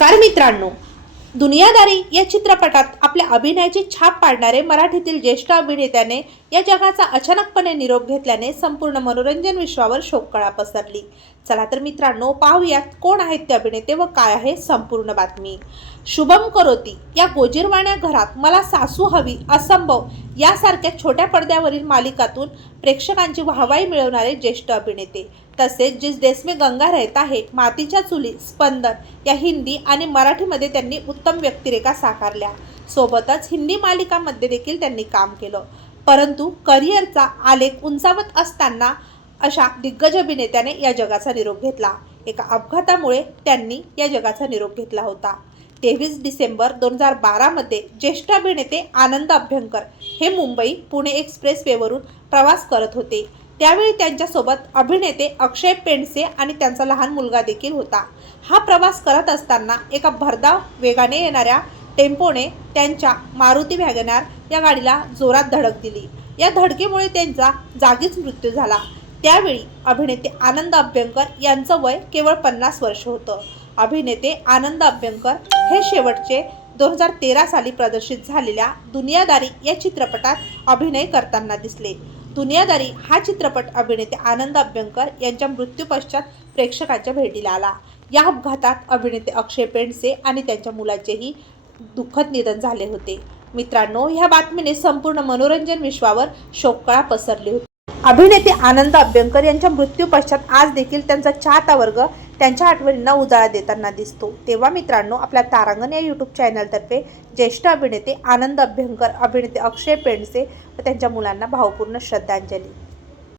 नमस्कार मित्रांनो. दुनियादारी या चित्रपटात आपल्या अभिनयाची छाप पाडणारे मराठीतील ज्येष्ठ अभिनेत्याने या जगाचा अचानकपणे निरोप घेतल्याने संपूर्ण मनोरंजन विश्वावर शोककळा पसरली. चला तर मित्रांनो पाहूयात कोण आहेत ते अभिनेते व काय आहे संपूर्ण बातमी. शुभम करोती या गोजीरवाण्या घरात मला सासू हवी असंभव यासारख्या छोट्या पडद्यावरील मालिकातून प्रेक्षकांची वाहवाई मिळवणारे ज्येष्ठ अभिनेते. तसेच जिस देश में गंगा रहता है मातीच्या चुली स्पंदन या हिंदी आणि मराठीमध्ये त्यांनी उत्तम व्यक्तिरेखा साकारल्या. सोबतच हिंदी मालिकांमध्ये देखील त्यांनी काम केलं. परंतु करिअरचा आलेख उंचावत असताना अशा दिग्गज अभिनेत्याने या जगाचा निरोप घेतला. एका अपघातामुळे त्यांनी या जगाचा निरोप घेतला होता. तेवीस डिसेंबर दोन हजार बारामध्ये ज्येष्ठ अभिनेते आनंद अभ्यंकर हे मुंबई पुणे एक्सप्रेस वेवरून प्रवास करत होते. त्यावेळी त्यांच्यासोबत अभिनेते अक्षय पेंडसे आणि त्यांचा लहान मुलगा देखील होता. हा प्रवास करत असताना एका भरधाव वेगाने येणाऱ्या टेम्पोने त्यांच्या मारुती वॅगनार या गाडीला जोरात धडक दिली. या धडकेमुळे त्यांचा जागीच मृत्यू झाला. त्यावेळी अभिनेते आनंद अभ्यंकर यांचं वय केवळ पन्नास वर्ष होतं. अभिनेते आनंद अभ्यंकर हे शेवटचे दोन हजार तेरा साली प्रदर्शित झालेल्या दुनियादारी या चित्रपटात अभिनय करताना दिसले. दुनियादारी हा चित्रपट अभिनेते आनंद अभ्यंकर यांच्या मृत्यूपश्चात प्रेक्षकांच्या भेटीला आला. या अपघातात अभिनेते अक्षय पेंडसे आणि त्यांच्या मुलाचेही दुःखद निधन झाले होते. मित्रांनो ह्या बातमीने संपूर्ण मनोरंजन विश्वावर शोककळा पसरली होती. अभिनेते आनंद अभ्यंकर यांच्या मृत्यूपश्चात आज देखील त्यांचा चाहता वर्ग त्यांच्या आठवणींना उजाळा देताना दिसतो. तेव्हा मित्रांनो आपल्या तारांगण या यूट्यूब चॅनलतर्फे ज्येष्ठ अभिनेते आनंद अभ्यंकर अभिनेते अक्षय पेंडसे व त्यांच्या मुलांना भावपूर्ण श्रद्धांजली.